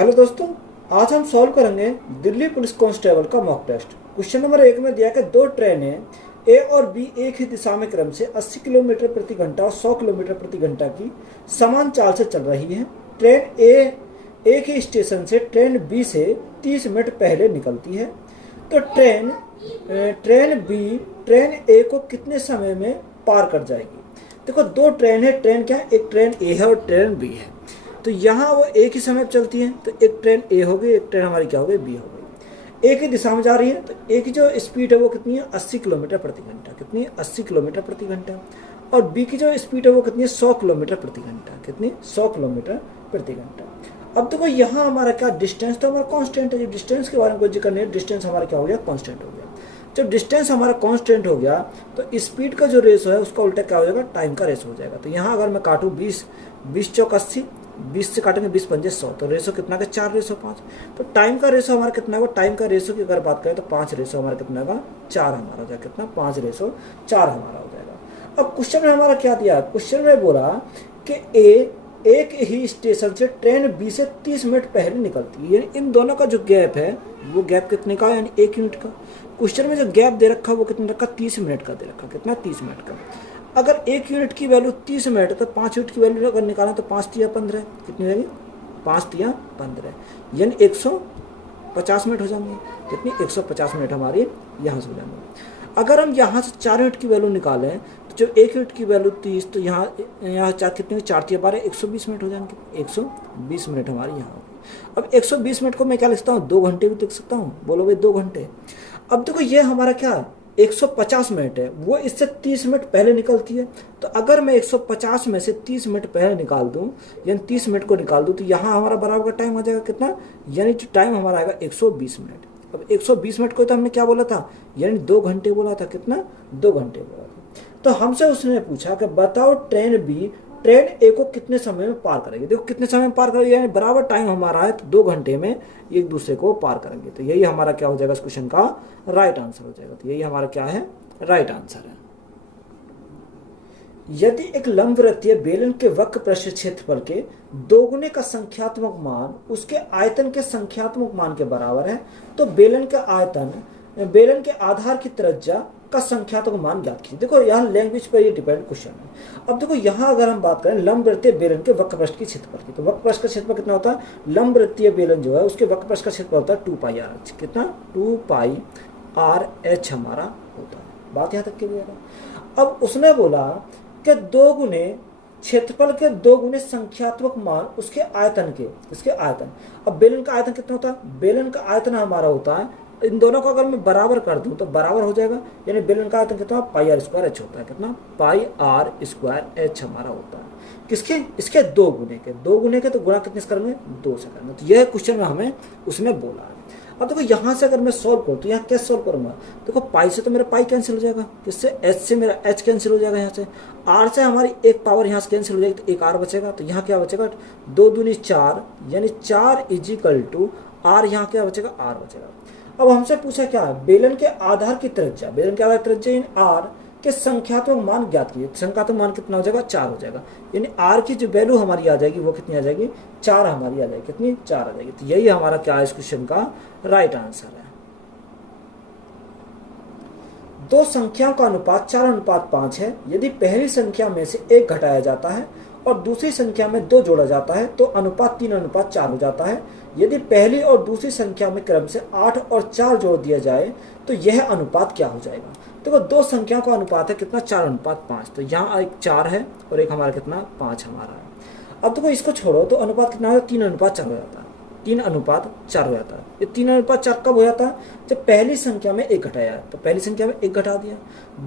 Hello दोस्तों, आज हम सॉल्व करेंगे दिल्ली पुलिस कांस्टेबल का मॉक टेस्ट। क्वेश्चन नंबर 1 में दिया कि दो ट्रेनें ए और बी एक ही दिशा में क्रम से 80 किलोमीटर प्रति घंटा और 100 किलोमीटर प्रति घंटा की समान चाल से चल रही हैं। ट्रेन ए एक ही स्टेशन से ट्रेन बी से 30 मिनट पहले निकलती है, तो ट्रेन बी ट्रेन ए को कितने समय में पार कर जाएगी। देखो, दो ट्रेन है, ट्रेन क्या है, एक ट्रेन ए है और ट्रेन बी है। तो यहाँ वो एक ही समय पर चलती है, तो एक ट्रेन ए हो गई, एक ट्रेन हमारी क्या हो गई, बी हो गई। एक ही दिशा में जा रही है, तो एक की जो स्पीड है वो कितनी है, 80 किलोमीटर प्रति घंटा। कितनी है, 80 किलोमीटर प्रति घंटा। और बी की जो स्पीड है वो कितनी है, 100 किलोमीटर प्रति घंटा। कितनी, 100 किलोमीटर प्रति घंटा। अब देखो, यहाँ हमारा क्या डिस्टेंस तो हमारा कांस्टेंट है। डिस्टेंस के बारे में कोई जिक्र नहीं है, डिस्टेंस हमारा क्या हो गया, कांस्टेंट हो गया। जब डिस्टेंस हमारा कांस्टेंट हो गया तो स्पीड का जो रेशो है उसका उल्टा क्या हो जाएगा, टाइम का रेशो हो जाएगा। तो यहाँ अगर मैं काटूँ 20 चौक 80, 20 से काटेंगे 20 पंजे 100, तो रेशो कितना का 4:5। तो टाइम का रेशो हमारा कितना होगा, टाइम का रेशो की अगर बात करें तो 5 रेशो हमारा कितना होगा, 4 हमारा हो जाएगा। कितना, 5:4 हमारा हो जाएगा। अब क्वेश्चन में हमारा क्या दिया, क्वेश्चन में बोला कि ए एक ही स्टेशन से ट्रेन बी से 30 मिनट पहले निकलती है, यानी इन दोनों का जो गैप है वो गैप कितने का, यानी 1 यूनिट का। क्वेश्चन में जो गैप दे रखा है वो कितना रखा, 30 मिनट का दे रखा। कितना, 30 मिनट का। अगर 1 यूनिट की वैल्यू 30 मिनट, तो 5 यूनिट की वैल्यू अगर निकालें तो 5 तिया 15, कितनी हो जाएगी, 5 तिया 15, यानी 150 मिनट हो जाएंगे। कितनी, 150 मिनट हमारी यहाँ से हो जाएंगे। अगर हम यहाँ से 4 यूनिट की वैल्यू निकालें तो जो 1 यूनिट की वैल्यू 30, तो यहाँ 4 कितने, 4 तिया 12, 120 मिनट हो जाएंगे। 120 मिनट हमारी यहाँ होगी। अब 120 मिनट को मैं क्या लिखता हूँ, 2 घंटे भी लिख सकता हूँ। बोलो भाई, 2 घंटे। अब देखो, ये हमारा क्या 150 मिनट है, वो इससे 30 मिनट पहले निकलती है। तो अगर मैं 150 में से 30 मिनट पहले निकाल दूं, यानी 30 मिनट को निकाल दूं, तो यहाँ हमारा बराबर का टाइम आ जाएगा कितना, यानी जो टाइम हमारा आएगा 120 मिनट। अब 120 मिनट को तो हमने क्या बोला था, यानी 2 घंटे बोला था। कितना, 2 घंटे बोला था। तो हमसे उसने पूछा कि बताओ ट्रेन बी ट्रेन ए को कितने समय में पार करेगी। देखो, कितने समय में पार करेगी, यानी बराबर टाइम हमारा है, तो 2 घंटे में एक दूसरे को पार करेंगे। तो यही हमारा क्या हो जाएगा, इस क्वेश्चन का राइट आंसर हो जाएगा। तो यही हमारा क्या है, राइट आंसर है। यदि एक लंबवृत्तीय बेलन के वक्र पृष्ठ क्षेत्रफल के दोगुने का संख्यात्मक मान उसके आयतन के संख्यात्मक मान के बराबर है, तो बेलन के आधार की त्रिज्या का संख्यात्मक मान ज्ञात कीजिए। देखो, यहाँ लैंग्वेज पर ये डिपेंड क्वेश्चन है। अब देखो, यहाँ अगर हम बात करें लंबवृत्तीय बेलन के वक्र पृष्ठ की क्षेत्रफल की, तो वक्र पृष्ठ का क्षेत्रफल कितना होता है, लंबवृत्तीय बेलन जो है उसके वक्र पृष्ठ का क्षेत्रफल होता है 2πr। कितना, 2πr/h हमारा होता है। बात यहाँ तक के लिए। अब उसने बोला कि 2 गुने क्षेत्रफल के 2 गुने संख्यात्मक मान उसके आयतन के, इसके आयतन। अब बेलन का आयतन कितना होता है, बेलन का आयतन हमारा होता है, इन दोनों को अगर मैं बराबर कर दूं तो बराबर हो जाएगा, यानी बेलन का आयतन कितना, πr² होता है। कितना, πr² हमारा होता है। किसके, इसके 2 गुने के तो गुणा कितने से करेंगे, 2 से करेंगे। तो यह क्वेश्चन में हमें उसने बोला है। अब देखो, यहाँ से अगर मैं सॉल्व करूँ तो यहाँ कैसे सॉल्व करूँगा, देखो पाई से तो मेरा पाई कैंसिल हो जाएगा, किससे, एच से मेरा एच कैंसिल हो जाएगा, यहाँ से आर से हमारी एक पावर यहाँ से कैंसिल हो जाएगी, तो एक आर बचेगा। तो यहाँ क्या बचेगा, 2 दूनी 4, यानी 4 = आर। यहाँ क्या बचेगा, आर बचेगा। अब हमसे पूछा क्या है, बेलन के आधार की त्रिज्या, बेलन के आधार की त्रिज्या आर के संख्यात्मक मान ज्ञात कीजिए। संख्यात्मक मान कितना हो जाएगा, 4 हो जाएगा, यानी आर की जो वैल्यू हमारी आ जाएगी वो कितनी आ जाएगी, 4 हमारी आ जाएगी। कितनी, 4 आ जाएगी। तो यही हमारा क्या है, इस क्वेश्चन का राइट आंसर है। दो संख्याओं का अनुपात 4:5 है। यदि पहली संख्या में से 1 घटाया जाता है और दूसरी संख्या में 2 जोड़ा जाता है तो अनुपात 3:4 हो जाता है। यदि पहली और दूसरी संख्या में क्रम से 8 और 4 जोड़ दिया जाए तो यह अनुपात क्या हो जाएगा। देखो, 2 संख्याओं का अनुपात है कितना, 4:5। तो यहाँ एक 4 है और एक हमारा कितना, 5 हमारा है। अब देखो, इसको छोड़ो तो अनुपात कितना हो, 3:4 हो जाता है। 3:4 हो जाता है। ये 3:4 कब हो जाता है, जब पहली संख्या में 1 घटाया है, तो पहली संख्या में 1 घटा दिया,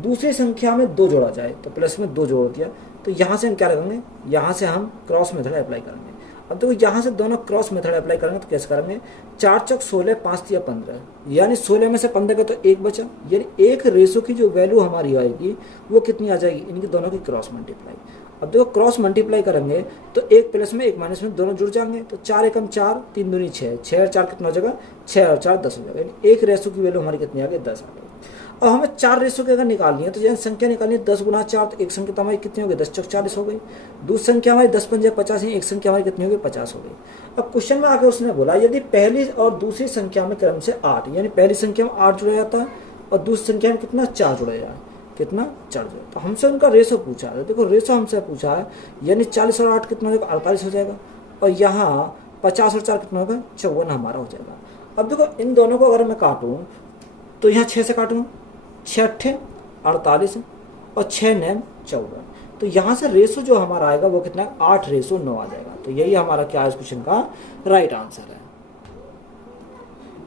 दूसरी संख्या में 2 जोड़ा जाए तो प्लस में 2 जोड़ दिया। तो यहाँ से हम क्या करेंगे, यहाँ से हम क्रॉस मेथड अप्लाई करेंगे। अब देखो, यहाँ से दोनों क्रॉस मेथड अप्लाई करेंगे तो कैसे करेंगे, 4 चौक 16, 5 तिया 15, यानी 16 में से 15 का तो 1 बचा, यानी 1 रेशो की जो वैल्यू हमारी आएगी वो कितनी आ जाएगी, इनकी दोनों की क्रॉस मल्टीप्लाई। अब देखो, क्रॉस मल्टीप्लाई करेंगे तो 1 प्लस में 1 माइनस में दोनों जुड़ जाएंगे, तो 4 एकम 4, 3 दूनी 6, 6 और 4 कितना हो जाएगा, 6 और 4 10 हो जाएगा, यानी 1 रेशो की वैल्यू हमारी कितनी आ गई, 10 आ गई। अब हमें 4 रेशो की अगर निकालनी है तो जैसे संख्या निकालनी है 10 गुना 4, तो एक संख्या तो हमारी कितनी हो गई 10 चौक 40 हो गई। दूसरी संख्या हमारी 10 पंजे 50 है, एक संख्या हमारी कितनी हो गई 50 हो गई। अब क्वेश्चन में आके उसने बोला यदि पहली और दूसरी संख्या में क्रम से 8, यानी पहली संख्या में 8 जुड़ा जाता है और दूसरी संख्या में कितना 4 जुड़ा जाए, कितना 4 जुड़ा। तो हमसे उनका रेशो पूछा है, देखो रेशो हमसे पूछा है, यानी 40 और 8 कितना हो जाएगा 48 हो जाएगा, और यहाँ 50 और 4 कितना होगा 54 हमारा हो जाएगा। अब देखो इन दोनों को अगर मैं काटूँ तो यहाँ 6 से काटूँ, 6 अट्ठे 48 और 6 9 14, तो यहाँ से रेशो जो हमारा आएगा वो कितना 8:9 आ जाएगा। तो यही हमारा क्या है इस क्वेश्चन का राइट आंसर है।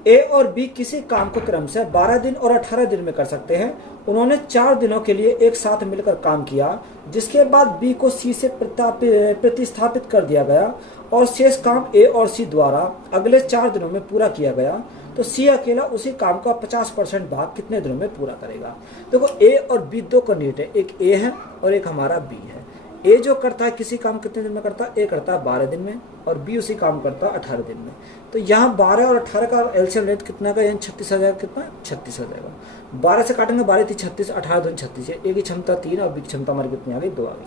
ए और बी किसी काम को क्रम से 12 दिन और 18 दिन में कर सकते हैं। उन्होंने 4 दिनों के लिए एक साथ मिलकर काम किया, जिसके बाद बी को सी से प्रतिस्थापित कर दिया गया और शेष काम ए और सी द्वारा अगले 4 दिनों में पूरा किया गया। तो सी अकेला उसी काम का 50% भाग कितने दिनों में पूरा करेगा। देखो ए और बी दो कैंडिडेट है, एक ए है और एक हमारा बी है। ए जो करता है किसी काम कितने दिन में करता है, ए करता है 12 दिन में और बी उसी काम करता है 18 दिन में। तो यहाँ 12 और 18 का एलसीएम रेट कितना का, यानी 36 आ जाएगा, कितना 36 आ जाएगा। 12 से काटेंगे 12 थी 36, 18 दूनी 36 है, ए की क्षमता 3 और बी की क्षमता हमारी कितनी आ गई 2 आ गई।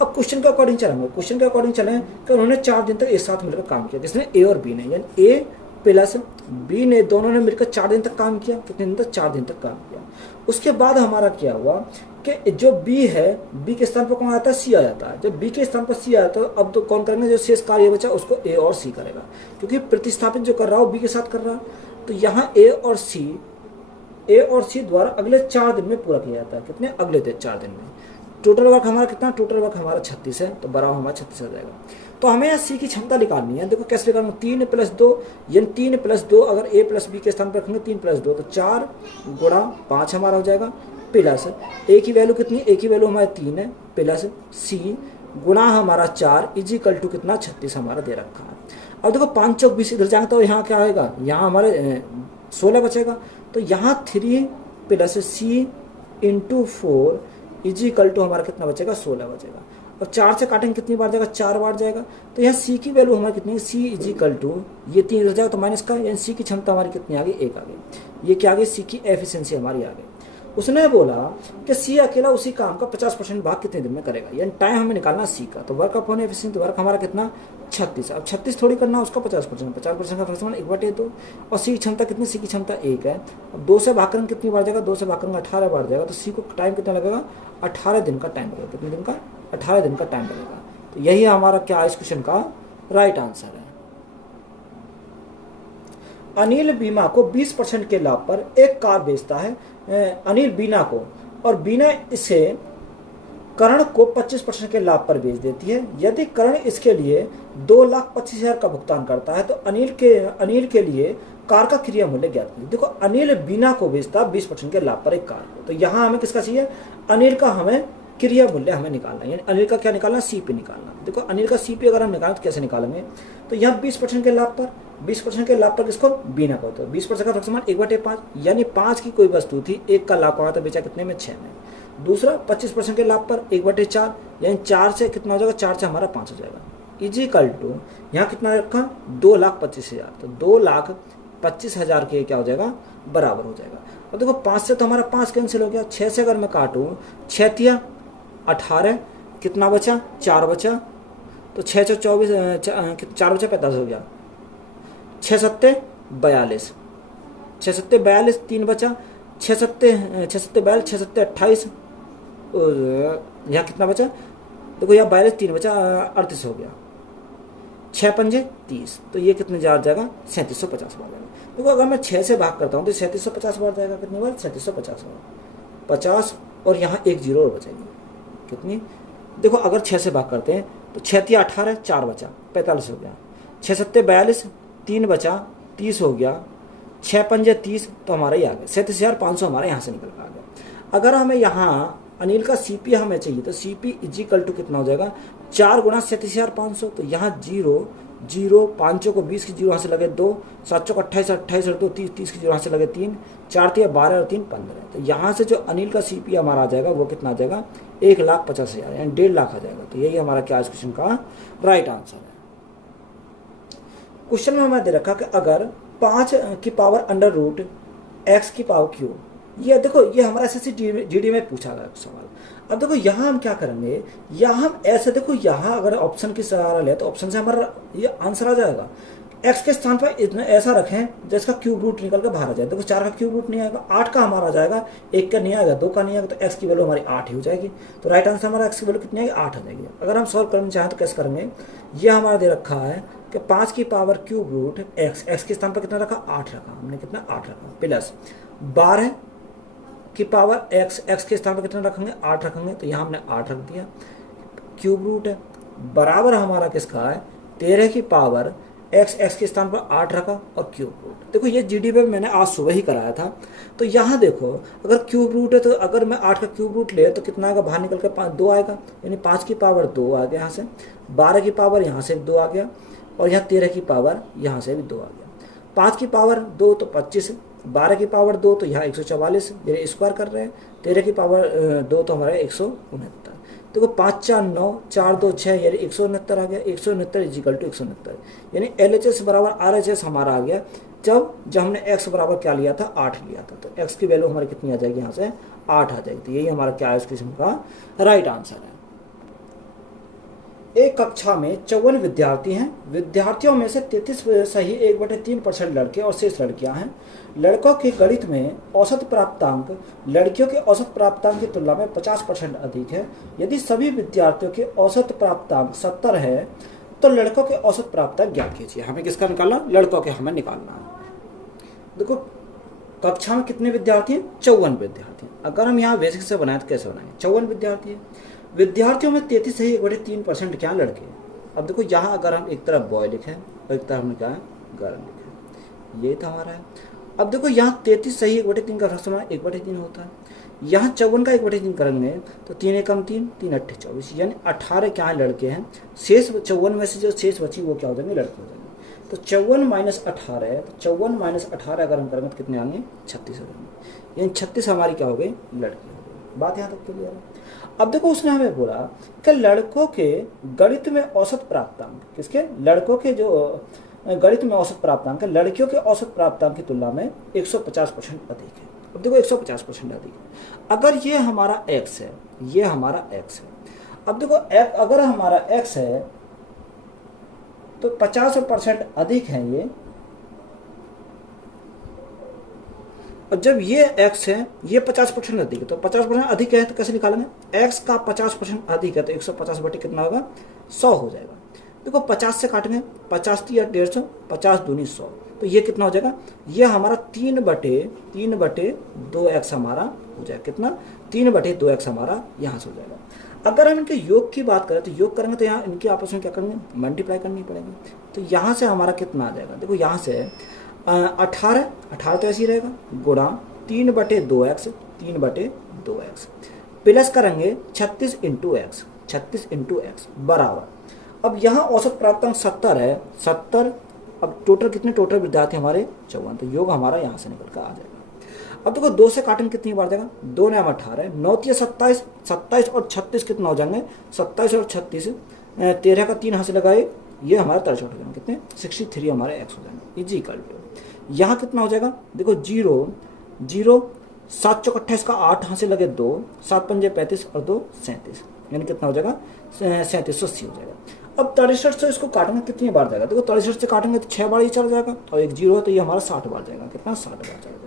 अब क्वेश्चन के अकॉर्डिंग चलेंगे, क्वेश्चन के अकॉर्डिंग चलें कि उन्होंने 4 दिन तक एक साथ मिलकर काम किया, किसने ए और बी ने, यानी ए प्लस बी ने दोनों ने मिलकर 4 दिन तक काम किया। कितने दिन तक, 4 दिन तक काम किया। उसके बाद हमारा क्या हुआ कि जो बी है, बी के स्थान पर कौन आता है, सी आ जाता है। जब बी के स्थान पर सी आ जाता है तो अब तो कौन करेंगे, जो शेष कार्य बचा उसको ए और सी करेगा, क्योंकि प्रतिस्थापित जो कर रहा हो बी के साथ कर रहा है। तो यहाँ ए और सी द्वारा अगले 4 दिन में पूरा किया जाता है। कितने, अगले 4 दिन में। टोटल वर्क हमारा कितना, टोटल वर्क हमारा 36 है, तो बराबर हमारा 36 आ जाएगा। तो हमें यहाँ सी की क्षमता निकालनी है। देखो कैसे निकालना, 3 + 2, यानी 3 + 2 अगर ए प्लस बी के स्थान पर रखेंगे 3 + 2 तो 4 गुणा 5 हमारा हो जाएगा, प्लस ए की वैल्यू कितनी, ए की वैल्यू हमारी 3 है, प्लस सी गुणा हमारा 4 इजिकल टू कितना 36 हमारा दे रखा है। अब देखो 5 चौक 20 इधर जाएंगे तो यहाँ क्या आएगा, यहाँ हमारे 16 बचेगा। तो यहाँ 3 + सी × 4 इजिकल टू हमारा कितना बचेगा 16 बचेगा। और 4 से काटेंगे कितनी बार जाएगा, 4 बार जाएगा। तो यहाँ सी की वैल्यू हमारी कितनी है, सी इजिकल टू ये 3 इधर जाएगा तो माइनस का, यानी सी की क्षमता हमारी कितनी आ गई 1 आ गई। ये क्या आ गई, सी की एफिशिएंसी हमारी आ गई। उसने बोला कि सी अकेला उसी काम का 50% भाग कितने दिन में करेगा, यानी टाइम हमें निकालना सी का। तो वर्क अपॉन एफिशिएंसी, वर्क हमारा कितना 36। अब 36 थोड़ी करना उसका 50%, 50% का फ्रैक्शन 1/2। और सी की क्षमता कितनी, सी की क्षमता 1 है। अब 2 से भाग करेंगे कितनी बार जाएगा, 2 से भाग करेंगे 18 बार जाएगा। तो सी को टाइम कितना लगेगा, 18 दिन का टाइम लगेगा। कितने दिन का, 18 दिन का टाइम लगेगा। तो यही हमारा क्या इस क्वेश्चन का राइट आंसर है। अनिल बीमा को 20% के लाभ पर एक कार बेचता है, अनिल बीना को, और बीना इसे करण को 25% के लाभ पर बेच देती है। यदि करण इसके लिए 2,25,000 का भुगतान करता है तो अनिल के लिए कार का क्रिया मूल्य ज्ञात कीजिए। देखो अनिल बीना को बेचता 20% के लाभ पर एक कार को, तो यहाँ हमें किसका चाहिए, अनिल का हमें क्रिया मूल्य हमें निकालना है, यानी अनिल का क्या निकालना, सीपी निकालना। देखो अनिल का सीपी अगर हम निकालें तो कैसे निकालेंगे, तो यहाँ 20% के लाभ पर, 20% के लाभ पर किसको, बीना को। तो 20% का फ्रैक्शन 1/5, यानी 5 की कोई वस्तु थी, 1 का लाभ कमाया था, बेचा कितने में 6 में। दूसरा 25% के लाभ पर 1/4, यानी 4 से कितना हो जाएगा, 4 से हमारा 5 हो जाएगा, इजिकल टू यहाँ कितना रखा 2,25,000। तो 2,25,000 के क्या हो जाएगा, बराबर हो जाएगा। और देखो 5 से तो हमारा 5 कैंसिल हो गया, 6 से अगर मैं काटूँ 6 तिया 18, कितना बचा 4 बचा, तो 6 से 24 4 बचा 45 हो गया, 6 सत्ते 42, 6 सत्ते 42, 3 बचा, 6 सत्ते 42, 6 सत्ते 28, यहाँ कितना बचा, देखो यहाँ 42, 3 बचा 38 हो गया, 6 पंजे 30, तो ये कितने बार जाएगा 3750 बार जाएगा। देखो अगर मैं 6 से भाग करता हूँ तो 3750 बार जाएगा, कितनी बार 3750 बार, 50 और यहाँ 1 जीरो और बचेगी, कितनी, देखो अगर 6 से भाग करते हैं तो 6 तिया 18, 4 बचा 45 हो गया, 6 सत्ते 42, 3 बचा 30 हो गया, 6 पंजे 30, तो हमारा ये आ गया 37,500 हमारा यहाँ से निकल कर आ गया। अगर हमें यहाँ अनिल का सीपी हमें चाहिए तो सीपी इजिकल टू कितना हो जाएगा 4 गुणा 37,500, तो यहाँ 0 0, 5 को 20 की 0 यहाँ से लगे 2, 7 को 28, 28 और 2 30, 30 की 0 यहाँ से लगे 3, 4 तिया 12 और 3 15। तो यहाँ से जो अनिल का सीपी हमारा आ जाएगा वो कितना आ जाएगा 1,50,000, यानी 1.5 लाख आ जाएगा। तो यही हमारा क्या इस क्वेश्चन का राइट आंसर है। क्वेश्चन में हमें दे रखा कि अगर 5 की पावर अंडर रूट x की पावर क्यू ये देखो, ये हमारा एसएससी जीडी में पूछा गया सवाल। अब देखो यहाँ हम क्या करेंगे, यहाँ हम ऐसे देखो, यहाँ अगर ऑप्शन की सहारा ले तो ऑप्शन से हमारा ये आंसर आ जाएगा। एक्स के स्थान पर इतना ऐसा रखें जिसका क्यूब रूट निकल कर बाहर आ जाए। देखो 4 का क्यूब रूट नहीं आएगा, 8 का हमारा आ जाएगा, 1 का नहीं आएगा, 2 का नहीं आएगा, तो एक्स की वैल्यू हमारी 8 ही हो जाएगी। तो राइट आंसर हमारा एक्स की वैल्यू कितनी आएगी, 8 आ जाएगी। अगर हम सॉल्व करना चाहें तो कैसे करेंगे, ये हमारा दे रखा है कि 5 की पावर क्यूब रूट एक्स के स्थान पर कितना रखा, 8 रखा हमने, कितना 8 रखा, प्लस 12 की पावर एक्स के स्थान पर कितना रखेंगे, 8 रखेंगे, तो यहाँ हमने 8 रख दिया, क्यूब रूट है, बराबर हमारा किसका है, 13 की पावर एक्स के स्थान पर 8 रखा और क्यूब रूट। देखो ये जीडी में मैंने आज सुबह ही कराया था। तो यहाँ देखो अगर क्यूब रूट है तो अगर मैं 8 का क्यूब रूट ले तो कितना आएगा, बाहर निकल कर 2 आएगा, यानी 5 की पावर 2 आ गया यहाँ से, 12 की पावर यहाँ से 2 आ गया, और यहाँ 13 की पावर यहाँ से भी 2 आ गया। 5 की पावर 2 तो 25, 12 की पावर 2 तो यहाँ 144, ये स्क्वायर कर रहे हैं, 13 की पावर 2 तो हमारा 169। देखो 5 4 9, 4 2 6, यानी 169 आ गया, 169 इजिकल टू 169, यानी LHS बराबर RHS हमारा आ गया जब हमने x बराबर क्या लिया था, 8 लिया था। तो x की वैल्यू हमारी कितनी आ जाएगी, यहाँ से 8 आ जाएगी। तो यही हमारा क्या है इस किस्म का राइट आंसर है। एक कक्षा में 54 विद्यार्थी हैं, विद्यार्थियों में से 33 सही 1/3% लड़के और शेष लड़कियां हैं। लड़कों के गणित में औसत प्राप्तांक लड़कियों के औसत प्राप्तांक की तुलना में 50% अधिक है। यदि सभी विद्यार्थियों के औसत प्राप्तांक 70 है तो लड़कों के औसत प्राप्तांक ज्ञात कीजिए। हमें किसका निकालना, लड़कों के हमें निकालना है। देखो कक्षा में कितने विद्यार्थी हैं, 54 विद्यार्थी। अगर हम यहाँ बेसिक से बनाए तो कैसे बनाएंगे, 54 विद्यार्थी है, विद्यार्थियों में 33 सही 1/3% क्या लड़के। अब देखो यहाँ अगर हम एक तरफ बॉय लिखें और एक तरफ हमने क्या है, गर्ल लिखें, ये तो हमारा है। अब देखो यहाँ 33 सही 1/3 का फ्रैक्शन 1/3 होता है, यहाँ 54 का 1/3 करेंगे तो 3 एकम 3, 3 अट्ठे 24, यानी 18 क्या है लड़के हैं। शेष 54 में से जो शेष बची वो क्या हो जाएंगे, लड़के हो जाएंगे। तो 54 माइनस 18 है, तो 54 माइनस 18 अगर हम करेंगे तो कितने आएंगे, 36 हो जाएंगे, यानी 36 हमारी क्या हो गई, लड़की हो गई। बात यहाँ तक क्लियर है। अब देखो उसने हमें बोला कि लड़कों के गणित में औसत प्राप्तांक, किसके, लड़कों के जो गणित में औसत प्राप्तांक है लड़कियों के औसत प्राप्तांक की तुलना में 150% अधिक है। अब देखो 150% अधिक है। अगर ये हमारा x है, ये हमारा x है। अब देखो अगर हमारा x है तो 50% अधिक है ये, और जब ये x है ये 50% अधिक है, तो 50% अधिक है तो कैसे निकालेंगे, x का 50% अधिक है तो 150 बटे कितना होगा, 100 हो जाएगा। देखो 50 से काटेंगे, 50 3 150, 50 दूनी 100, तो ये कितना हो जाएगा, ये हमारा 3/2x हमारा हो जाएगा, कितना, 3/2x हमारा यहाँ से हो जाएगा। अगर हम इनके योग की बात करें तो योग करेंगे तो यहाँ इनके आपस में क्या करेंगे, मल्टीप्लाई करनी पड़ेगी। तो यहाँ से हमारा कितना आ जाएगा, देखो यहाँ से 18 तो ऐसे ही रहेगा, गुणा 3/2x, 3/2x, प्लस करेंगे 36 इंटू एक्स बराबर। अब यहाँ औसत प्राप्तांक 70 है, 70, अब टोटल कितने, टोटल विद्यार्थी हमारे 54, तो योग हमारा यहाँ से निकल कर आ जाएगा। अब देखो 2 से काटेंगे कितनी बार जाएगा, 2 9 18, 9 3 27, 27 और 36 कितना हो जाएंगे, 27 और 36, 13 का 3 यहाँ से लगाए, ये हमारा 63 हो जाएंगे, कितने 63 हमारे x हो जाएंगे, इजी इक्वल टू यहाँ कितना हो जाएगा, देखो 0 0, 7 चौक 28 का 8 यहाँ से लगे 2, 7 पंजे 35 और 2 37, यानी कितना हो जाएगा, 3780 हो जाएगा। अब 63 से इसको काटेंगे कितनी बार जाएगा, देखो 63 से काटेंगे तो 6 बार ही चल जाएगा, और एक 0 है तो ये हमारा 60 बार जाएगा, कितना 60 बार चल जाएगा।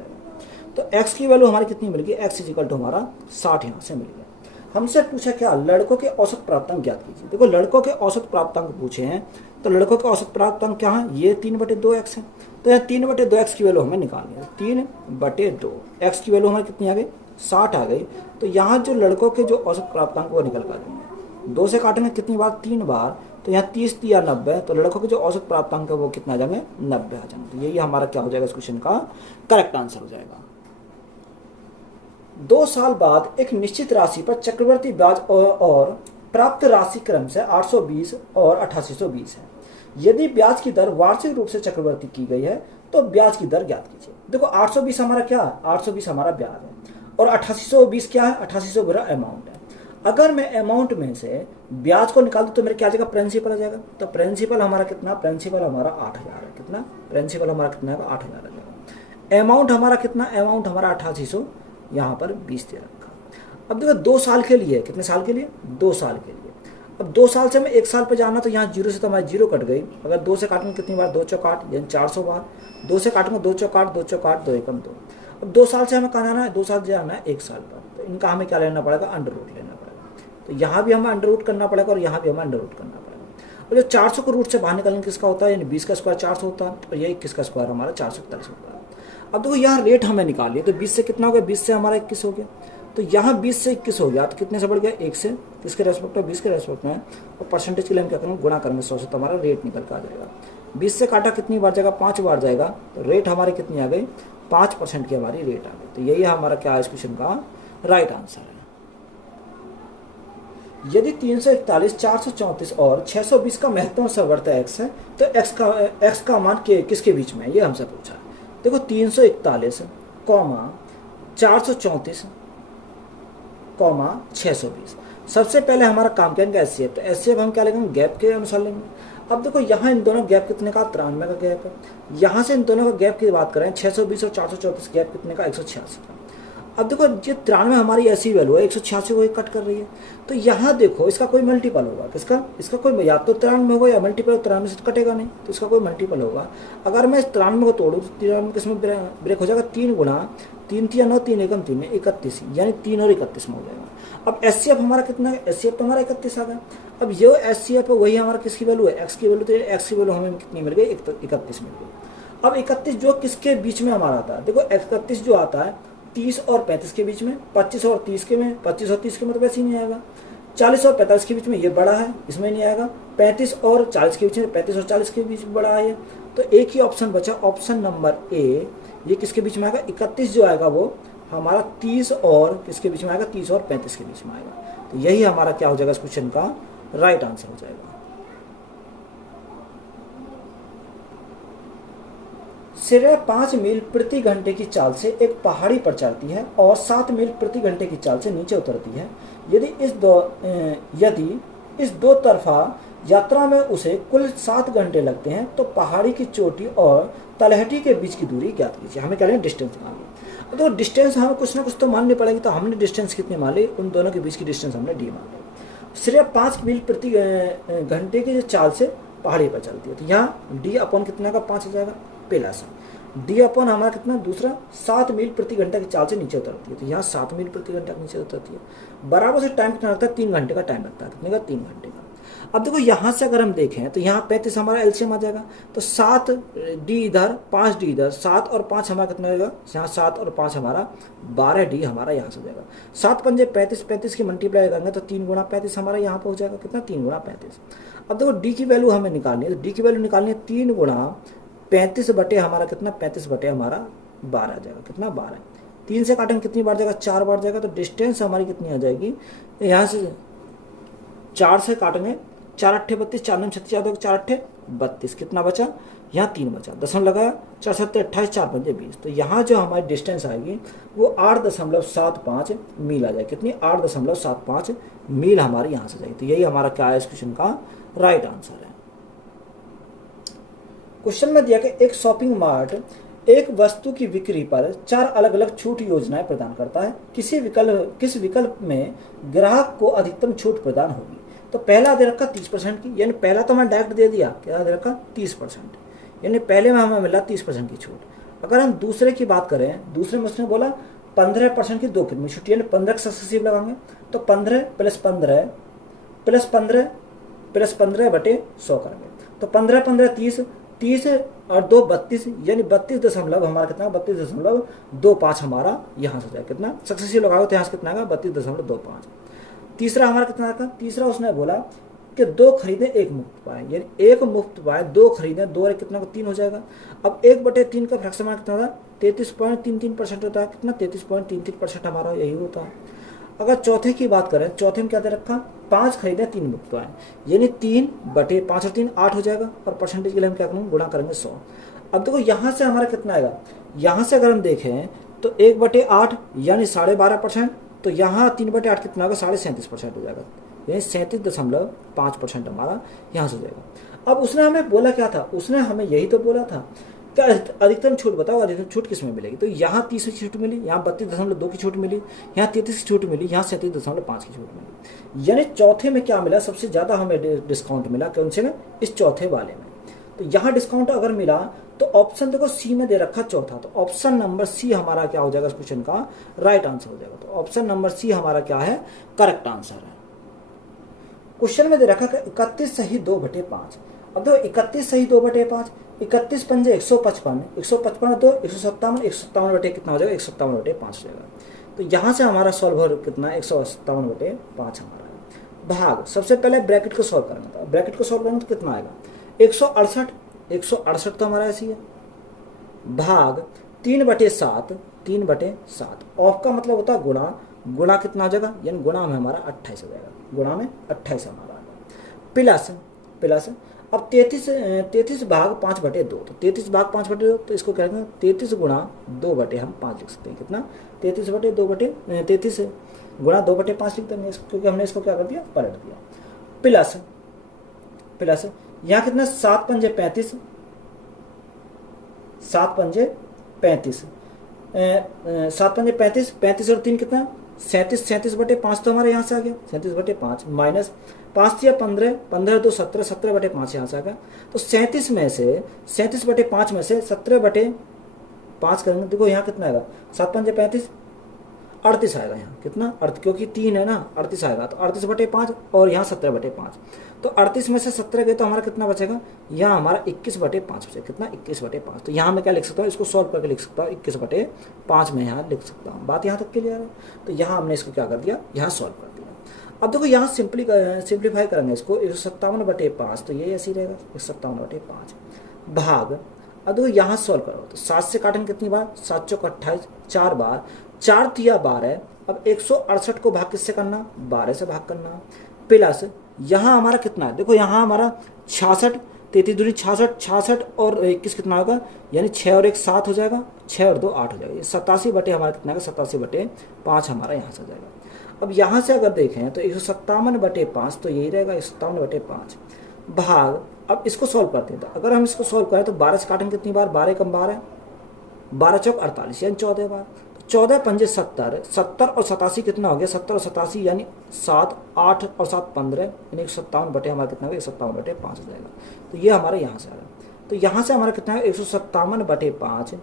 तो x की वैल्यू हमारी कितनी मिल गई, x इक्वल टू हमारा 60 यहाँ से मिल गया। हमसे पूछा क्या, लड़कों के औसत प्राप्तांक ज्ञात कीजिए। देखो लड़कों के औसत प्राप्तांक पूछे हैं, तो लड़कों के औसत प्राप्तांक क्या है, ये 3/2x है, तो यहाँ 3/2x की वैल्यू हमें निकालनी है, 3/2 x की वैल्यू हमारी कितनी आ गई, 60 आ गई। तो यहाँ जो लड़कों के जो औसत प्राप्तांक वो निकल कर देंगे, 2 से काटेंगे कितनी बार, 3 बार, तो यहाँ 30 या 90, तो लड़कों के जो औसत प्राप्तांक है वो कितना आ जाएंगे, 90 आ जाएंगे। तो यही हमारा क्या हो जाएगा, इस क्वेश्चन का करेक्ट आंसर हो जाएगा। 2 साल बाद एक निश्चित राशि पर चक्रवर्ती ब्याज और प्राप्त राशि क्रम से 820 और 8820 है। यदि ब्याज की दर वार्षिक रूप से चक्रवर्ती की गई है तो ब्याज की दर ज्ञात कीजिए। देखो 820 हमारा क्या है, 820 हमारा ब्याज है, और 8820 क्या है, 8800 मेरा अमाउंट है। अगर मैं अमाउंट में से ब्याज को निकाल दूं तो मेरे क्या आ जाएगा, प्रिंसिपल आ जाएगा। तो प्रिंसिपल हमारा कितना, प्रिंसिपल हमारा 8000 है, कितना, प्रिंसिपल हमारा कितना है, 8000 आ जाएगा। अमाउंट हमारा कितना, अमाउंट हमारा 8820 यहाँ पर 20 दे रखा। अब देखो 2 साल के लिए, कितने साल के लिए, 2 साल के लिए। अब 2 साल से हमें 1 साल पे जाना, तो यहाँ 0 से तो हमारी 0 कट गई। अगर 2 से काटेंगे कितनी बार, 2 चौक 8 यानी 400 बार। 2 से काटेंगे 2 चौक 8, 2 चौक 8, 2 एकम 2। अब 2 साल से हमें कहाँ जाना है, 2 साल से जाना है 1 साल पर, तो इनका हमें क्या लेना पड़ेगा, अंडर रूट लेना पड़ेगा। तो यहाँ भी हमें अंडर रूट करना पड़ेगा और यहाँ भी हमें अंडर रूट करना पड़ेगा। और जो 400 को रूट से बाहर निकलने किसका होता है, यानी 20 का स्क्वायर 400 होता है, और ये 21 का स्क्वायर हमारा 441 होता है। अब देखो यहाँ रेट हमें निकालिए, तो 20 से कितना हो गया, 20 से हमारा 21 हो गया। तो यहाँ 20 से 21 हो गया, तो कितने से बढ़ गया, 1 से, किसके रेस्पेक्ट में, 20 के रेस्पेक्ट में। और परसेंटेज के लिए हम क्या करेंगे, गुणा करेंगे 100 से, तो हमारा रेट निकल कर आ जाएगा। 20 से काटा कितनी बार जाएगा, 5 बार जाएगा, तो रेट हमारी कितनी आ गई, 5% की हमारी रेट आ गई। तो यही हमारा क्या है इस क्वेश्चन का राइट आंसर है। यदि 341, 434 और 620 का महत्तम सवर्त x है, तो x का मान किसके बीच में है, ये हमसे पूछा है। देखो 341, 434, 620। सबसे पहले हमारा काम करेंगे एचसीएफ। तो एचसीएफ हम क्या लेंगे, गैप के अनुसार लेंगे। अब देखो यहाँ इन दोनों गैप कितने का, 93 का गैप है। यहाँ से इन दोनों का गैप की बात करें, 620 और 434 गैप कितने का, 186 का। अब देखो ये 93 हमारी ऐसी वैल्यू है, 186 को कट कर रही है। तो यहाँ देखो इसका कोई मल्टीपल होगा, किसका, इसका कोई, या तो 93 होगा या मल्टीपल, 93 से तो कटेगा नहीं, तो इसका कोई मल्टीपल होगा। अगर मैं 93 को तोड़ूँ तो 93 किसमें ब्रेक हो जाएगा, 3 गुणा 3 3 9, 3 एकम 3 में 31, यानी 3 और 31 में हो जाएगा। अब एचसीएफ हमारा कितना है, एचसीएफ तो हमारा 31 आ गया। अब ये एचसीएफ है, वही हमारा किसकी वैल्यू है, एक्स की वैल्यू। तो एक्स की वैल्यू हमें कितनी मिल गई, 31 मिल गई। अब 31 जो किसके बीच में हमारा आता है, देखो 31 जो आता है 30 और 35 के बीच में, 25 और 30 के में, 25 और 30 के में तो वैसे ही नहीं आएगा। 40 और 45 के बीच में ये बड़ा है, इसमें नहीं आएगा। 35 और 40 के बीच में, 35 और 40 के बीच में बड़ा है। तो एक ही ऑप्शन बचा, ऑप्शन नंबर ए, ये किसके बीच में आएगा, 31 जो आएगा वो हमारा 30 और किसके बीच में आएगा, 30 और 35 के बीच में आएगा। तो यही हमारा क्या हो जाएगा इस क्वेश्चन का राइट आंसर हो जाएगा। श्रेया 5 मील प्रति घंटे की चाल से एक पहाड़ी पर चढ़ती है और 7 मील प्रति घंटे की चाल से नीचे उतरती है। यदि इस दो तरफा यात्रा में उसे कुल 7 घंटे लगते हैं, तो पहाड़ी की चोटी और तलहटी के बीच की दूरी ज्ञात कीजिए। हमें क्या लेंगे, डिस्टेंस मानिए। तो डिस्टेंस हमें कुछ ना कुछ तो माननी पड़ेगी। तो हमने डिस्टेंस कितनी मान ली, उन दोनों के बीच की डिस्टेंस हमने डी मान ली। श्रेया 5 मील प्रति घंटे की चाल से पहाड़ी पर चलती है, तो यहाँ डी अपॉन कितना का 5 हो जाएगा, पहला सा। डी अपॉन हमारा कितना, दूसरा 7 मील प्रति घंटा की चाल से नीचे उतरती है, तो यहाँ 7 मील प्रति घंटा नीचे उतरती है। बराबर से टाइम कितना लगता है, 3 घंटे का टाइम लगता है, कितने का, 3 घंटे का। अब देखो यहाँ से अगर हम देखें तो यहाँ 35 हमारा एलसीएम आ जाएगा, तो 7 डी इधर, 5 डी इधर, 7 और 5 हमारा कितना होगा, यहाँ 7 और 5 हमारा 12 डी हमारा यहाँ से हो जाएगा। 7 पंजे 35, 35 की मल्टीप्लाई करेंगे तो 3 गुणा 35 हमारा यहाँ पर हो जाएगा, कितना, 3 गुणा 35। अब देखो डी की वैल्यू हमें निकालनी है, तो डी की वैल्यू निकालनी है 3 गुणा 35 बटे हमारा कितना, 35 बटे हमारा 12 आ जाएगा, कितना, 12। 3 से काटेंगे कितनी बार जाएगा, 4 बार जाएगा। तो डिस्टेंस हमारी कितनी आ जाएगी, यहाँ से 4 से काटेंगे, 4 अट्ठे 32, 4 9 36, 4 अट्ठे 32, कितना बचा, यहाँ 3 बचा, दशम लगाया, 4 7 28, 4 5 20। तो यहाँ जो हमारी डिस्टेंस आएगी वो 8.75 मील आ जाएगी, कितनी, 8.75 मील हमारी यहाँ से जाएगी। तो यही हमारा क्या है इस क्वेश्चन का राइट आंसर है। क्वेश्चन में दिया कि एक शॉपिंग मार्ट एक वस्तु की बिक्री पर 4 अलग अलग छूट योजनाएं प्रदान करता है। किस विकल्प में ग्राहक को अधिकतम छूट प्रदान होगी। तो पहला दे रखा 30% की, यानी पहला तो मैं डायरेक्ट दे दिया, क्या दे रखा 30%, यानी पहले में हमें मिला 30% की छूट। अगर हम दूसरे की बात करें, दूसरे में उसने बोला 15% की 2 किलो में छुट्टी, यानी 15 का सक्सेसिव लगाएंगे, तो 15 + 15 + 15 + 15 बटे 100 करेंगे। तो 15 15 30, 30 और 2 32, यानी 32 दशमलव हमारा कितना, 32.25 हमारा यहाँ से जाए, कितना सक्सेसिव लगाओ तो यहाँ से कितना आएगा, 32.25। तीसरा हमारा कितना था, तीसरा उसने बोला कि 2 खरीदे 1 मुफ्त पाए, यानी 1 मुफ्त पाए, 2 खरीदे, 2 और कितना, 3 हो जाएगा। अब 1/3 का फ्रैक्शन हमारा कितना था, 33.33% होता है, कितना, 33.33% हमारा यही होता है। अगर चौथे की बात करें, चौथे में क्या दे रखा, 5 खरीदे 3 मुफ्त पाए, यानी 3/5 और 3 8 हो जाएगा, और परसेंटेज के लिए हम क्या करेंगे, गुणा करेंगे 100। अब देखो यहाँ से हमारा कितना आएगा, यहाँ से अगर हम देखें तो 1/8 यानी 12.5%, तो यहाँ 3/8 कितना होगा, 37.5% हो जाएगा, यानी 37.5% हमारा यहाँ से हो जाएगा। अब उसने हमें बोला क्या था, उसने हमें यही तो बोला था क्या अधिकतम छूट बताओ, अधिकतम छूट किस में मिलेगी? तो यहाँ 30 की छूट मिली, यहाँ 32.2 की छूट मिली, यहाँ 33 की छूट मिली, यहाँ 37.5 की छूट मिली। यानी चौथे में क्या मिला? सबसे ज़्यादा हमें डिस्काउंट मिला कौन से में? इस चौथे वाले में। तो यहाँ डिस्काउंट अगर मिला तो ऑप्शन देखो सी में दे रखा चौथा, तो ऑप्शन नंबर सी हमारा क्या हो जाएगा इस क्वेश्चन का? राइट आंसर हो जाएगा। तो ऑप्शन नंबर सी हमारा क्या है? करेक्ट आंसर है। क्वेश्चन में दे रखा 31 सही 2/5। अब देखो 31 सही 2/5, 31 पंजे 155, 155 2 157, 157 बटे कितना हो जाएगा? 157/5 हो जाएगा। तो यहाँ से हमारा सॉल्व कितना? 157/5 हमारा है। भाग सबसे पहले ब्रैकेट को सॉल्व करेंगे, तो ब्रैकेट को सॉल्व करेंगे तो कितना आएगा? 168, 168 तो हमारा ऐसी है, भाग 3/7, 3/7। ऑफ का मतलब होता है गुणा, गुणा कितना हो जाएगा? यानी गुणा में हमारा 28 हो जाएगा, गुणा में 28 हमारा आएगा। प्लस प्लस अब 33 भाग 5/2, तो 33 भाग 5/2, तो इसको क्या कहते हैं? 33 गुणा 2/5 हम 5 लिख सकते हैं। कितना? 33 गुणा 2/5 लिख देंगे, क्योंकि हमने इसको क्या कर दिया? पलट दिया। प्लस प्लस यहाँ कितना? 7 पंजे 35, 7 पंजे 35, 7 पंजे 35, 35 और 3 कितना? 37, 37/5 तो हमारे यहाँ से आ गया, 37/5 माइनस 5 या 15, 15 2 17, 17/5 यहाँ से आ गया। तो 37 में से 37/5 में से 17/5 करेंगे, देखो यहाँ कितना आएगा? 7 पंजे 35, 38 आएगा यहाँ। कितना? क्योंकि 3 है ना, 38 आएगा। तो 38/5 और यहाँ 17/5, तो 38 में से 17 गए तो हमारा कितना बचेगा? यहाँ हमारा 21/5 बचेगा। कितना? 21/5। तो यहाँ मैं क्या लिख सकता हूँ? इसको सॉल्व करके लिख सकता हूँ, 21/5 में यहाँ लिख सकता हूँ। बात यहाँ तक क्लियर है? तो यहाँ हमने इसको क्या कर दिया? यहाँ सॉल्व कर दिया। अब देखो यहाँ सिंप्लीफाई करेंगे इसको, 157/5, तो ये ऐसे ही रहेगा 157/5 भाग। अब देखो यहाँ सॉल्व करो तो 7 से काटेंगे कितनी बार? 7 चौक 28, 4 बार, 4 तिया 12। अब 168 को भाग किससे करना? 12 से भाग करना। प्लस यहाँ हमारा कितना है? देखो यहाँ हमारा 66, 33 दूनी 66, 66 और 21 कितना होगा? यानी 6 और 1 7 हो जाएगा, 6 और 2 8 हो जाएगा। 87 बटे हमारा कितना है? 87/5 हमारा यहाँ से हो जाएगा। अब यहाँ से अगर देखें तो 157/5 तो यही रहेगा, 157/5 भाग। अब इसको सॉल्व करते हैं, तो अगर हम इसको सॉल्व करें तो 12 से काटेंगे कितनी बार? 12 कम 12, 12 चौक 48 यानी 14 बार। 14 पंजे 70, 70 और 87 कितना हो गया? 70 और 87 यानी 7, 8 और 7 15, यानी 157 बटे हमारा कितना हो गया? 157/5 हो जाएगा। तो ये हमारा यहाँ से आ रहा है। तो यहाँ से हमारा कितना है? 157/5।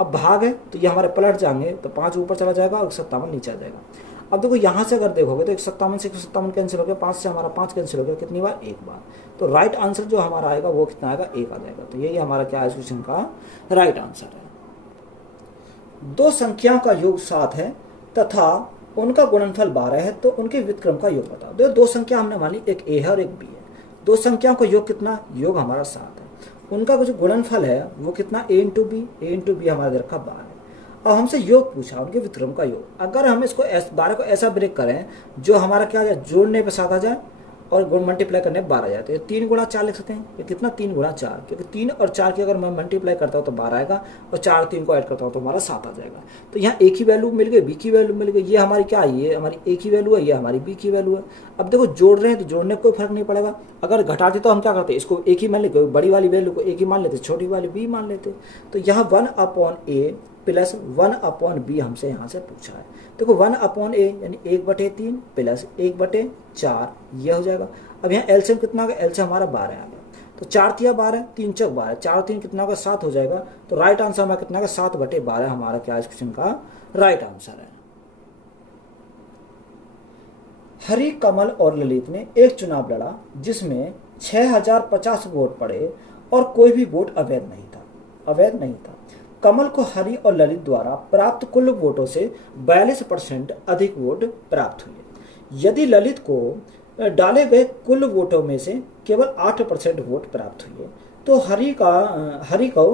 अब भाग है तो ये हमारे पलट जाएंगे, तो 5 ऊपर चला जाएगा और 57 नीचे आ जाएगा। अब देखो यहाँ से अगर देखोगे तो 157 से 157 कैंसिल हो गया, 5 से हमारा 5 कैंसिल हो गया, कितनी बार? एक बार। तो राइट आंसर जो हमारा आएगा वो कितना आएगा? 1 आ जाएगा। तो यही हमारा क्या है क्वेश्चन का राइट आंसर है। दो संख्याओं का योग 7 है तथा उनका गुणनफल 12 है, तो उनके व्युत्क्रम का योग बताओ। देखो दो संख्या हमने मान ली, एक ए है और एक बी है। दो संख्याओं का योग कितना? योग हमारा 7 है। उनका जो गुणनफल है वो कितना? ए इंटू बी हमारा रखा 12 है। अब हमसे योग पूछा, उनके व्युत्क्रम का योग। अगर हम इसको 12 को ऐसा ब्रेक करें जो हमारा क्या जाए? जोड़ने पे 7 आ जाए और मल्टीप्लाई करने 12 आ जाते हैं। 3 गुणा 4 लिख सकते हैं। ये कितना? 3 गुणा 4, क्योंकि 3 और 4 की अगर मैं मल्टीप्लाई करता हूँ तो 12 आएगा, और 4 3 को ऐड करता हूँ तो हमारा 7 आ जाएगा। तो यहाँ ए की वैल्यू मिल गई, बी की वैल्यू मिल गई। ये हमारी क्या है? ये हमारी ए की वैल्यू है, ये हमारी बी की वैल्यू है। अब देखो जोड़ रहे हैं तो जोड़ने को कोई फर्क नहीं पड़ेगा। अगर घटाते तो हम क्या करते? इसको ए की मान लेते, बड़ी वाली वैल्यू को ए की मान लेते, छोटी वाली बी मान लेते। तो यहाँ 1/a प्लस 1/b हमसे यहाँ से पूछा है। देखो 1/a यानी 1/3 प्लस 1/4 यह हो जाएगा। अब यहाँ एलसीएम कितना होगा? एलसीएम हमारा 12 आ गया। तो 4 तिया 12, 3 चौक 12, 4 और 3 कितना होगा? 7 हो जाएगा। तो राइट आंसर हमारा कितना होगा? 7/12 हमारा क्या इस क्वेश्चन का राइट आंसर है। हरि, कमल और ललित ने एक चुनाव लड़ा जिसमें 6050 वोट पड़े और कोई भी वोट अवैध नहीं था। कमल को हरि और ललित द्वारा प्राप्त कुल वोटों से 42% अधिक वोट प्राप्त हुए। यदि ललित को डाले गए कुल वोटों में से केवल 8% वोट प्राप्त हुए तो हरि को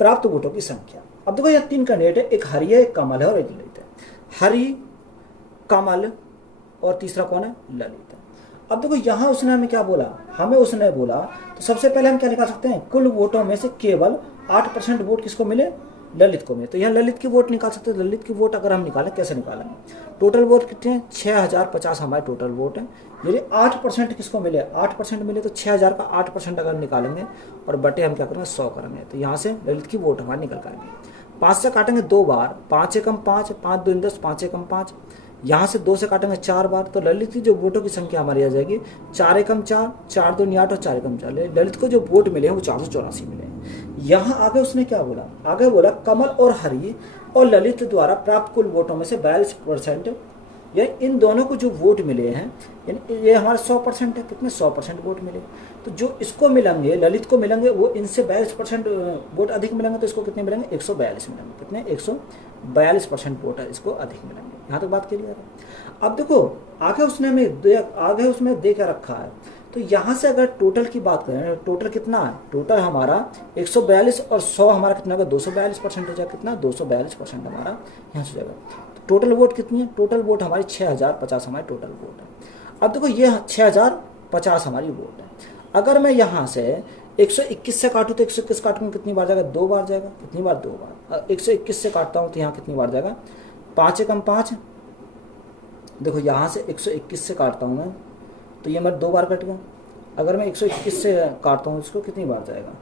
प्राप्त वोटों की संख्या। अब देखो यह 3 कैंडिडेट है, एक हरि है, एक कमल है और एक ललित है। हरि, कमल और तीसरा कौन है? ललित है। अब देखो यहाँ उसने हमें क्या बोला? उसने बोला तो सबसे पहले हम क्या निकाल सकते हैं? कुल वोटों में से केवल 8% वोट किसको मिले? ललित को मिले। तो यहाँ ललित की वोट निकाल सकते हैं। ललित की वोट अगर हम निकालें, कैसे निकालेंगे? टोटल वोट कितने हैं? 6050 हमारे टोटल वोट है। यदि 8% किसको मिले, 8% मिले, तो 6000 का 8% अगर निकालेंगे और बटे हम क्या करेंगे, 100 करेंगे। तो यहाँ से ललित की वोट हमारी निकल करेंगे। 5 से काटेंगे 2 बार, 5 एकम 5, 5 2 10, 5 एकम 5। यहाँ से 2 से काटेंगे 4 बार, तो ललित की जो वोटों की संख्या हमारी आ जाएगी 4 एकम 4, 4 2 8 और 4 एकम 4। ललित को जो वोट मिले हैं वो 484 मिले हैं। यहाँ आगे उसने क्या बोला? आगे बोला कमल और हरि और ललित द्वारा प्राप्त कुल वोटों में से 42%, या इन दोनों को जो वोट मिले हैं, यानी ये हमारा 100% है। कितने? 100% वोट मिले। तो जो इसको मिलेंगे, ललित को मिलेंगे, वो इनसे 42% वोट अधिक मिलेंगे। तो इसको कितने मिलेंगे? 142 मिलेंगे। कितने? 142% वोट इसको अधिक मिलेंगे। यहाँ तक बात क्लियर है। अब देखो आगे उसने हमें दे के रखा है। तो यहाँ से अगर टोटल की बात करें, टोटल कितना है? टोटल हमारा 142 और 100 हमारा कितना होगा? 242% हो जाएगा। कितना? 242% हमारा यहाँ से जाएगा। टोटल वोट कितनी है? टोटल वोट हमारी 6050 हमारी टोटल वोट है। अब देखो ये 6050 हमारी वोट है। अगर मैं यहाँ से 121 से काटूँ तो 121 काटूंगा कितनी बार जाएगा? 2 बार जाएगा। कितनी बार? 2 बार। 121 से काटता हूँ तो यहाँ कितनी बार जाएगा? 5 एकम 5। देखो यहाँ से 121 से काटता हूँ मैं, तो ये मेरा 2 बार कट गया। अगर मैं 121 से काटता हूँ इसको, कितनी बार जाएगा?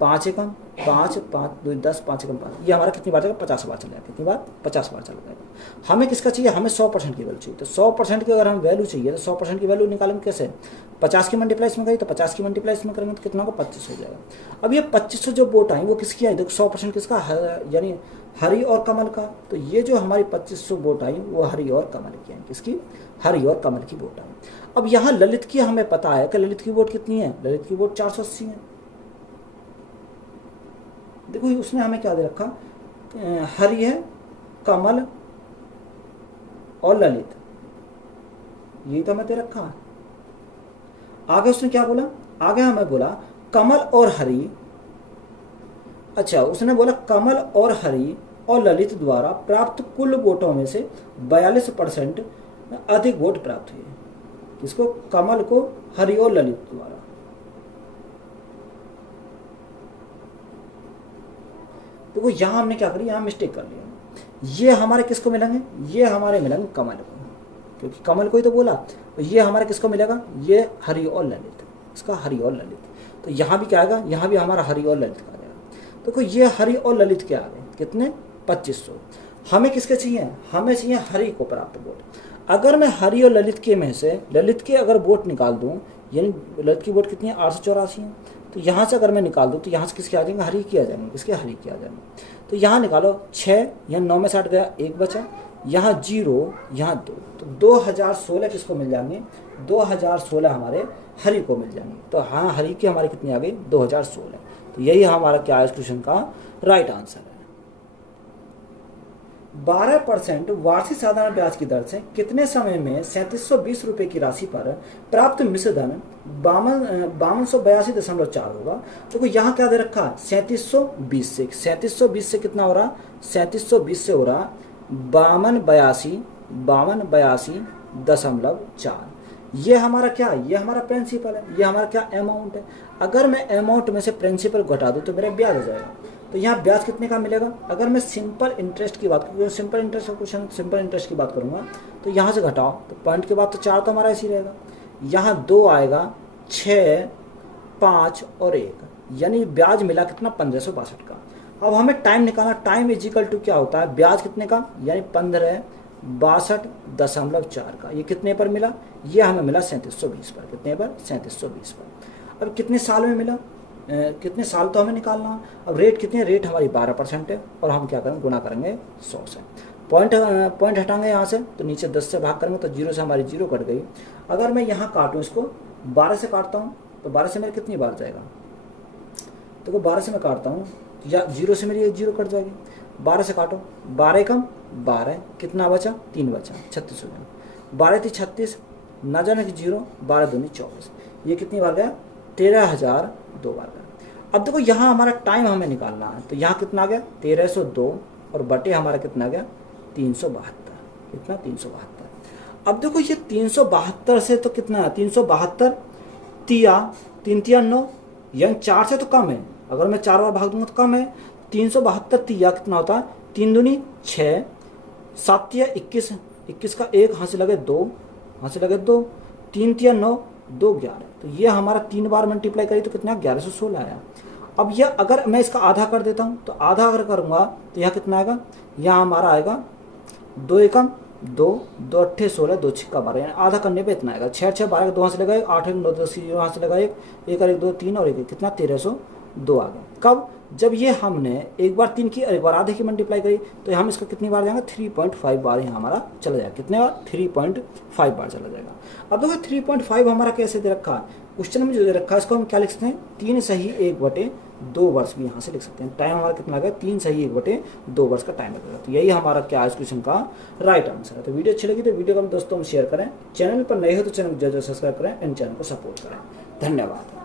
5 एकम 5, 5 2 10, 5 एकम 5। ये हमारा कितनी बार जाएगा? 50 बार चला जाएगा। कितनी बार? 50 बार चला जाएगा। हमें किसका चाहिए? हमें 100% की वैल्यू चाहिए। तो 100% की अगर हम वैल्यू चाहिए तो 100% की वैल्यू निकालेंगे कैसे? 50 की मल्टीप्लाई इसमें करेंगे, तो 50 की मल्टीप्लाई इसमें करेंगे तो कितना होगा? 25 हो जाएगा। अब ये 2500 जो वोट आई वो किसकी आई? देखो 100% किसका? यानी हरि और कमल का। तो ये जो हमारी 2500 वोट आई वो हरि और कमल की आई। किसकी? हरि और कमल की वोट आई। अब यहाँ ललित की हमें पता है कि ललित की वोट कितनी है? ललित की वोट 480 है। देखो उसने हमें क्या दे रखा? हरि है, कमल और ललित, यही तो हमें दे रखा है। आगे उसने क्या बोला? आगे हमें बोला कमल और हरि। अच्छा, उसने बोला कमल और हरि और ललित द्वारा प्राप्त कुल वोटों में से 42% अधिक वोट प्राप्त हुए। किसको? कमल को, हरि और ललित द्वारा। तो वो यहां हमने क्या करी? यहां मिस्टेक कर लिया। ये हमारे किसको मिलेंगे? ये हमारे मिलेंगे कमल को, क्योंकि कमल को ही तो बोला। तो ये हमारे किसको मिलेगा? ये हरि और ललित। इसका हरि और ललित। तो यहाँ भी क्या आएगा? यहाँ भी हमारा हरि और ललित का आ जाएगा। देखो ये हरि और ललित के आ गए कितने? 2500। हमें किसके चाहिए? हमें चाहिए हरि को प्राप्त वोट। अगर मैं हरि और ललित के में से ललित के अगर वोट निकाल दूं, यानी ललित की वोट कितनी है? 884 है। तो यहाँ से अगर मैं निकाल दूं तो यहाँ से किसके आ जाएंगे? हरि के आ जाएंगे। किसके? हरि के आ जाएंगे। तो यहाँ निकालो 6, यहाँ 9 में से 8 गया, 1 बचा, यहाँ 0, यहाँ 2। तो 2016 किसको मिल जाएंगे? 2016 हमारे हरि को मिल जाएंगे। तो हाँ, हरि की हमारी कितनी आ गई? 2016। तो यही हमारा क्या है इस क्वेश्चन का राइट आंसर है। 12% वार्षिक साधारण ब्याज की दर से कितने समय में 3720 रुपये की राशि पर प्राप्त मिश्र धन 5282.4 होगा? तो यहाँ क्या दे रखा? 3720 से। 3720 से कितना हो रहा? 3720 से हो रहा 5282.4। ये हमारा क्या है? ये हमारा प्रिंसिपल है। ये हमारा क्या? अमाउंट है। अगर मैं अमाउंट में से प्रिंसिपल घटा दूं तो मेरा ब्याज हो जाएगा। तो यहाँ ब्याज कितने का मिलेगा? अगर मैं सिंपल इंटरेस्ट की बात करूँ, सिंपल इंटरेस्ट का क्वेश्चन, सिंपल इंटरेस्ट की बात करूँगा तो यहाँ से घटाओ तो पॉइंट के बाद तो 4 तो हमारा ऐसे ही रहेगा। यहाँ 2 आएगा, 6, 5 और 1, यानी ब्याज मिला कितना? 1562 का। अब हमें टाइम निकालना। टाइम इजिकल टू क्या होता है? ब्याज कितने का? यानी 1562.4 का। ये कितने पर मिला? ये हमें मिला 3720 पर। कितने पर? 3720 पर। अब कितने साल में मिला? कितने साल तो हमें निकालना। अब रेट कितने? रेट हमारी 12% है और हम क्या करेंगे? गुना करेंगे 100 से। पॉइंट हटाएंगे यहाँ से तो नीचे 10 से भाग करेंगे तो 0 से हमारी 0 कट गई। अगर मैं यहाँ काटूँ, इसको 12 से काटता हूँ तो 12 से मेरे कितनी बार जाएगा? तो 12 से मैं काटता हूँ या 0 से मेरी 0 कट जाएगी। 12 से काटो, 12 कम 12, कितना बचा? 3 बचा, 36 हो गया। 12 थी 36, ना जाने की 0, 12 दूनी 24। ये कितनी बार गया? 13,002 बार गया। अब देखो यहाँ हमारा टाइम हमें निकालना है। तो यहाँ कितना आ गया? 1302 और बटे हमारा कितना गया? 372। कितना? 372। अब देखो ये 372 से तो कितना है? 372 3 3 9, यानी 4 से तो कम है। अगर मैं 4 बार भाग दूंगा तो कम है। 372 तिया कितना होता है, 3 दूनी 6, 7 तिया 21, 21 का 1 हाथ से लगे 2, हाथ से लगे 2, 3 तिया 9, 2 11। तो ये हमारा 3 बार मल्टीप्लाई करी तो कितना 1116 आया। अब यह अगर मैं इसका आधा कर देता हूँ तो आधा अगर करूँगा तो यहाँ कितना आएगा, यहाँ हमारा आएगा 2 एकम 2, 2 अट्ठे 16, 2 छिक्का 12, यानी आधा करने पे इतना आएगा। 6 6 12 2 हाथ से लगाए, 8 9 10 यहाँ से लगाए 1 और 1 2 3 और 1 कितना 1302 आ गया। कब, जब ये हमने एक बार 3 की और एक बार आधे की मल्टीप्लाई करी तो हम इसका कितनी बार जाएंगे, 3.5 बार यहाँ हमारा चला जाएगा। कितने बार, 3.5 बार चला जाएगा। अब देखो 3.5 हमारा कैसे दे रखा है, क्वेश्चन में जो दे रखा है इसको हम क्या लिख सकते हैं, 3 सही 1/2 वर्ष भी यहाँ से लिख सकते हैं। टाइम हमारा कितना लगेगा, 3 सही 1/2 वर्ष का टाइम लगेगा। तो यही हमारा क्या है इस क्वेश्चन का राइट आंसर है। तो वीडियो अच्छी लगी तो वीडियो को दोस्तों में शेयर करें, चैनल पर नए हो तो चैनल को जरूर सब्सक्राइब करें एंड चैनल को सपोर्ट करें। धन्यवाद।